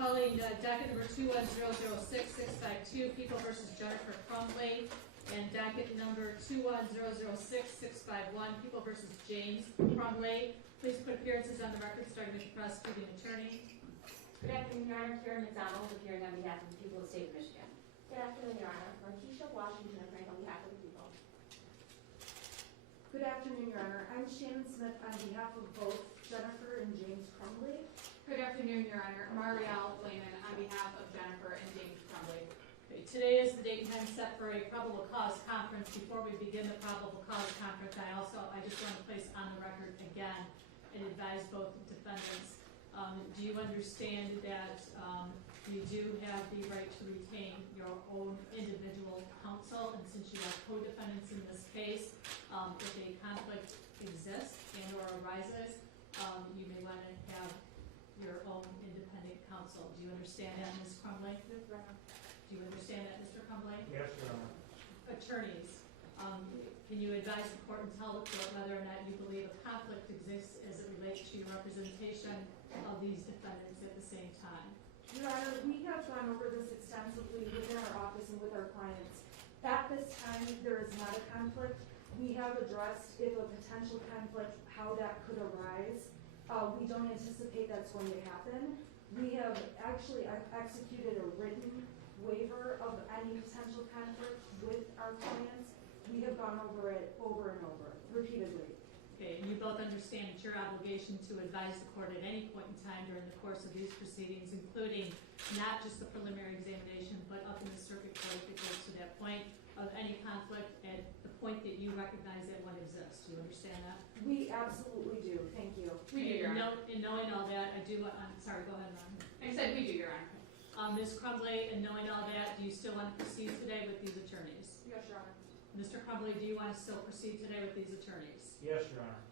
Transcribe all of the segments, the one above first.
calling docket number 21006-652, People versus Jennifer Crumbley, and docket number 21006-651, People versus James Crumbley. Please put appearances on the record, starting with the prosecuting attorney. Good afternoon, Your Honor. Karen McDonald, appearing on behalf of the people of the state of Michigan. Good afternoon, Your Honor. Martisha Washington, appearing on behalf of the people. Good afternoon, Your Honor. I'm Shannon Smith on behalf of both Jennifer and James Crumbley. Good afternoon, Your Honor. Marielle Lehman on behalf of Jennifer and James Crumbley. Okay, today is the date and time set for a probable cause conference. Before we begin the probable cause conference, I just want to place on the record again and advise both defendants. Do you understand that you do have the right to retain your own individual counsel, and since you are co-defendants in this case, if a conflict exists and or arises, you may want to have your own independent counsel. Do you understand that, Ms. Crumbley? Yes, Your Honor. Do you understand that, Mr. Crumbley? Yes, Your Honor. Attorneys, can you advise the court and tell the court whether or not you believe a conflict exists as it relates to your representation of these defendants at the same time? Your Honor, we have gone over this extensively within our office and with our clients. At this time, there is not a conflict. We have addressed if a potential conflict, how that could arise. We don't anticipate that's going to happen. We have actually executed a written waiver of any potential conflict with our clients. We have gone over it over and over, repeatedly. Okay, and you both understand it's your obligation to advise the court at any point in time during the course of these proceedings, including not just the preliminary examination, but up in the circuit court if it goes to that point of any conflict at the point that you recognize that one exists. Do you understand that? We absolutely do. Thank you. We do, Your Honor. In knowing all that, I do, I'm sorry, go ahead, Ron. I said we do, Your Honor. Ms. Crumbley, and knowing all that, do you still want to proceed today with these attorneys? Yes, Your Honor. Mr. Crumbley, do you want to still proceed today with these attorneys? Yes, Your Honor.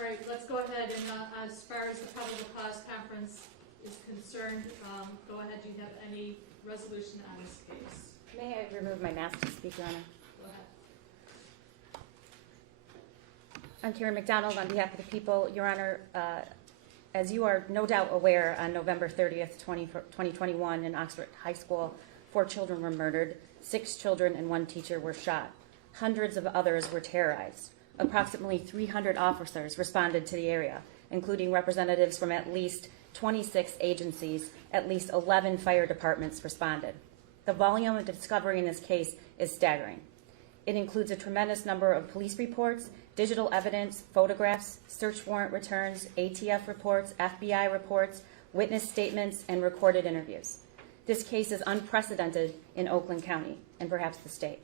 All right, let's go ahead and as far as the probable cause conference is concerned, go ahead. Do you have any resolution on this case? May I remove my mask to speak, Your Honor? Go ahead. I'm Karen McDonald on behalf of the people. Your Honor, as you are no doubt aware, on November 30th, 2021 in Oxford High School, 4 children were murdered, 6 children and 1 teacher were shot. Hundreds of others were terrorized. Approximately 300 officers responded to the area, including representatives from at least 26 agencies. At least 11 fire departments responded. The volume of discovery in this case is staggering. It includes a tremendous number of police reports, digital evidence, photographs, search warrant returns, ATF reports, FBI reports, witness statements, and recorded interviews. This case is unprecedented in Oakland County and perhaps the state.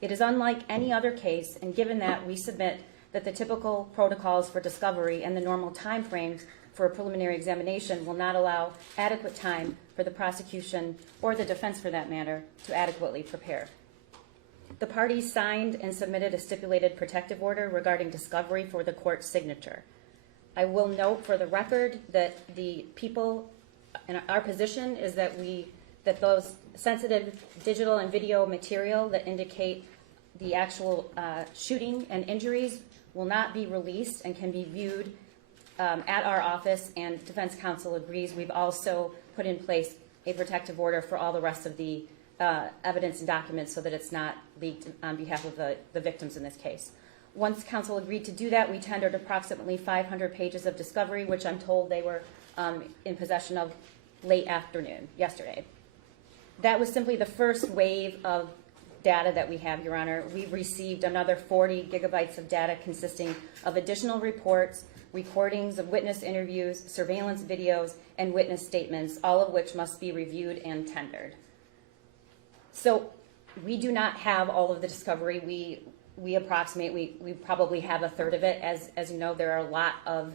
It is unlike any other case, and given that we submit that the typical protocols for discovery and the normal time frames for a preliminary examination will not allow adequate time for the prosecution, or the defense for that matter, to adequately prepare. The parties signed and submitted a stipulated protective order regarding discovery for the court's signature. I will note for the record that the people, and our position is that those sensitive digital and video material that indicate the actual shooting and injuries will not be released and can be viewed at our office, and defense counsel agrees. We've also put in place a protective order for all the rest of the evidence and documents so that it's not leaked on behalf of the victims in this case. Once counsel agreed to do that, we tendered approximately 500 pages of discovery, which I'm told they were in possession of late afternoon yesterday. That was simply the first wave of data that we have, Your Honor. We've received another 40 gigabytes of data consisting of additional reports, recordings of witness interviews, surveillance videos, and witness statements, all of which must be reviewed and tendered. So we do not have all of the discovery. We approximate, we probably have a third of it. As you know, there are a lot of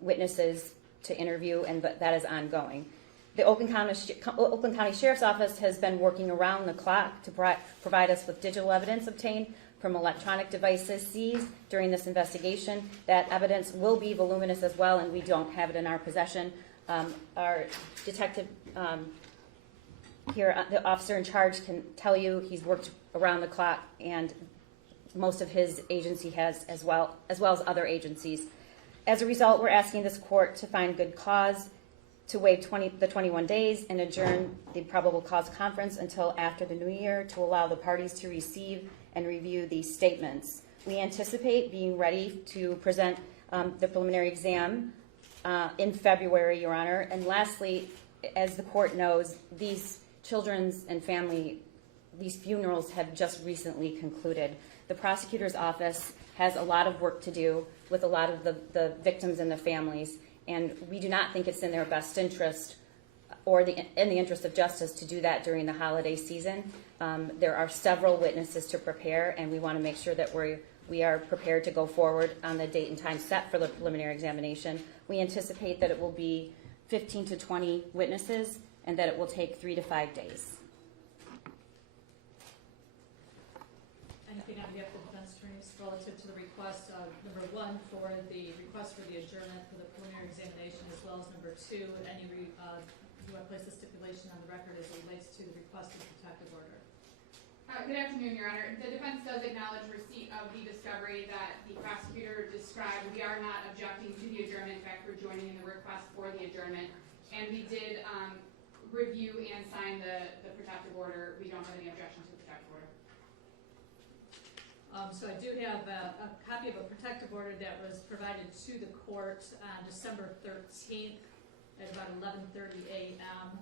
witnesses to interview, and that is ongoing. The Oakland County Sheriff's Office has been working around the clock to provide us with digital evidence obtained from electronic devices seized during this investigation. That evidence will be voluminous as well, and we don't have it in our possession. Our detective here, the officer in charge, can tell you he's worked around the clock, and most of his agency has as well as other agencies. As a result, we're asking this court to find good cause to waive the 21 days and adjourn the probable cause conference until after the new year to allow the parties to receive and review these statements. We anticipate being ready to present the preliminary exam in February, Your Honor. And lastly, as the court knows, these children's and family, these funerals have just recently concluded. The prosecutor's office has a lot of work to do with a lot of the victims and the families, and we do not think it's in their best interest or in the interest of justice to do that during the holiday season. There are several witnesses to prepare, and we want to make sure that we are prepared to go forward on the date and time set for the preliminary examination. We anticipate that it will be 15 to 20 witnesses and that it will take 3 to 5 days. Anything on behalf of the defense attorneys relative to the request, number one, for the request for the adjournment for the preliminary examination, as well as number two, you want to place the stipulation on the record as it relates to the request of protective order? Good afternoon, Your Honor. The defense does acknowledge receipt of the discovery that the prosecutor described. We are not objecting to the adjournment. In fact, we're joining in the request for the adjournment. And we did review and sign the protective order. We don't have any objection to the protective order. So I do have a copy of a protective order that was provided to the court on December 13th at about 11:30 a.m.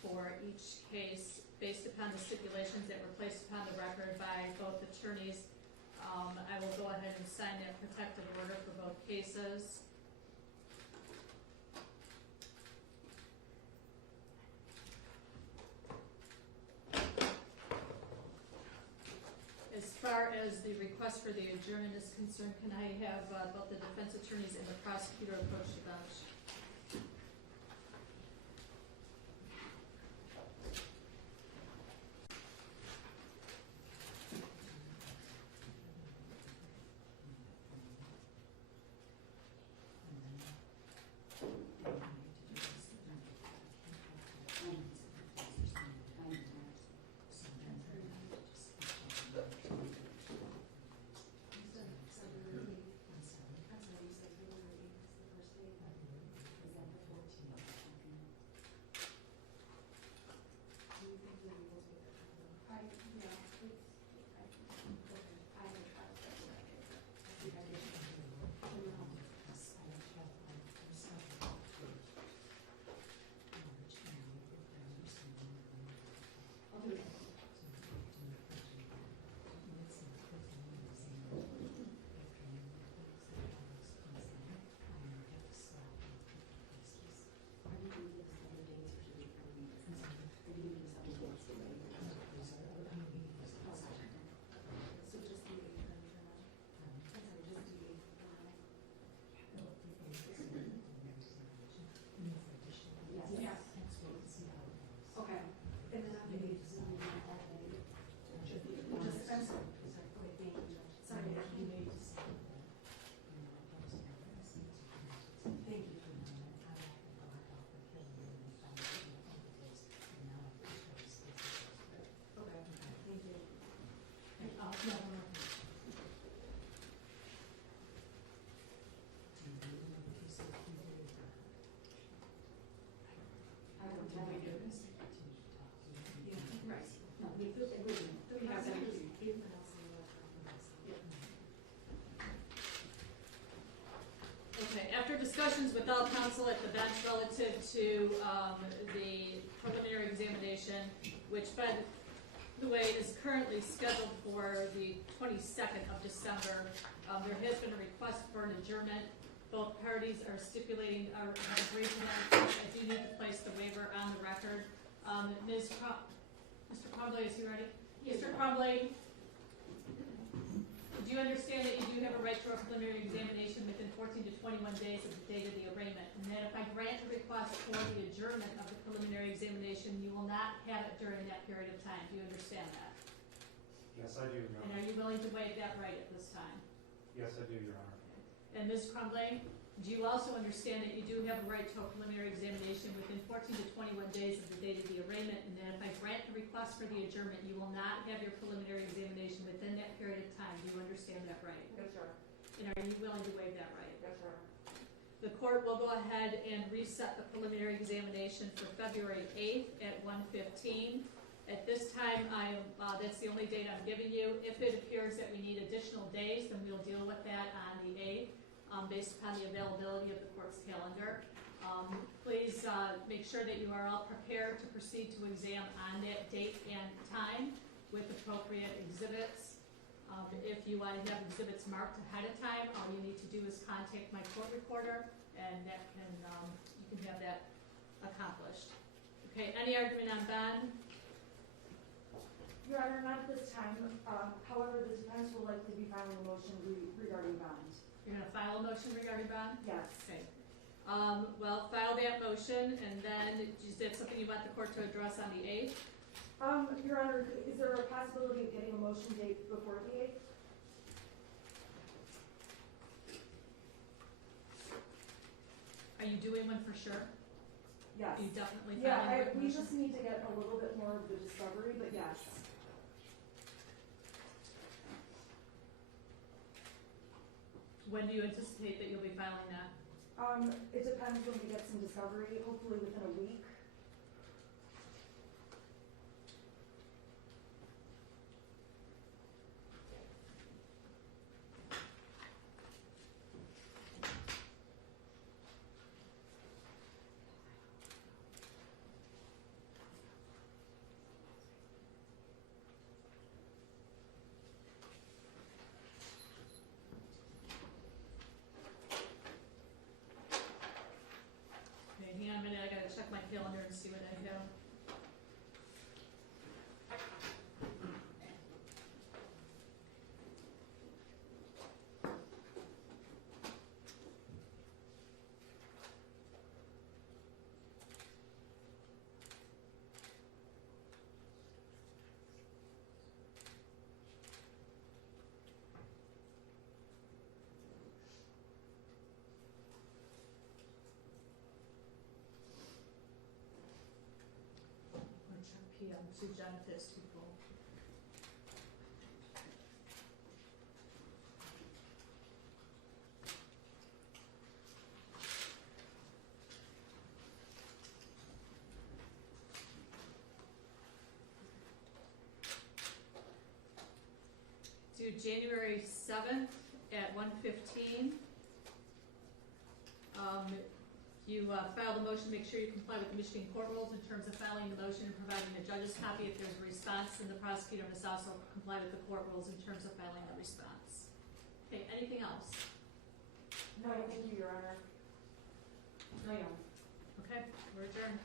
For each case, based upon the stipulations that were placed upon the record by both attorneys. I will go ahead and sign that protective order for both cases. As far as the request for the adjournment is concerned, can I have both the defense attorneys and the prosecutor approach the bench? Okay, after discussions with all counsel at the bench relative to the preliminary examination, which by the way is currently scheduled for the 22nd of December, there has been a request for an adjournment. Both parties are stipulating, are agreeing to that. I do need to place the waiver on the record. Mr. Crumbley, is he ready? Mr. Crumbley, do you understand that you do have a right to a preliminary examination within 14 to 21 days of the date of the arraignment, and that if I grant a request for the adjournment of the preliminary examination, you will not have it during that period of time? Do you understand that? Yes, I do, Your And Honor. are you willing to waive that right at this time? Yes, I do, Your Honor. And Ms. Crumbley, do you also understand that you do have a right to a preliminary examination within 14 to 21 days of the date of the arraignment, and that if I grant the request for the adjournment, you will not have your preliminary examination within that period of time? Do you understand that right? Yes, sir. And are you willing to waive that right? Yes, sir. The court will go ahead and reset the preliminary examination for February 8th at 1:15. At this time, that's the only date I'm giving you. If it appears that we need additional days, then we'll deal with that on the 8th, based upon the availability of the court's calendar. Please make sure that you are all prepared to proceed to exam on that date and time with appropriate exhibits. If you want to have exhibits marked ahead of time, all you need to do is contact my court recorder, and that can you can have that accomplished. Okay, any argument on bond? Your Honor, not at this time. However, the defense will likely be filing a motion regarding bond. You're going to file a motion regarding bond? Yes. Okay. Well, file that motion, and then is that something you want the court to address on the 8th? Your Honor, is there a possibility of getting a motion date before the 8th? Are you doing one for sure? Yes. Are you definitely filing Yeah, a we motion? just need to get a little bit more of the discovery, but yes. When do you anticipate that you'll be filing that? It depends when we get some discovery, hopefully within a week. Okay, hang on a minute, I gotta check my calendar and see what I have. Or check PM, to Jennifer's people. Do January 7th at 1:15. You file the motion, make sure you comply with the Michigan court rules in terms of filing the motion and providing the judge's copy if there's a response, and the prosecutor must also comply with the court rules in terms of filing the response. Okay, anything else? No, thank you, Your Honor. No. Okay, we're adjourned.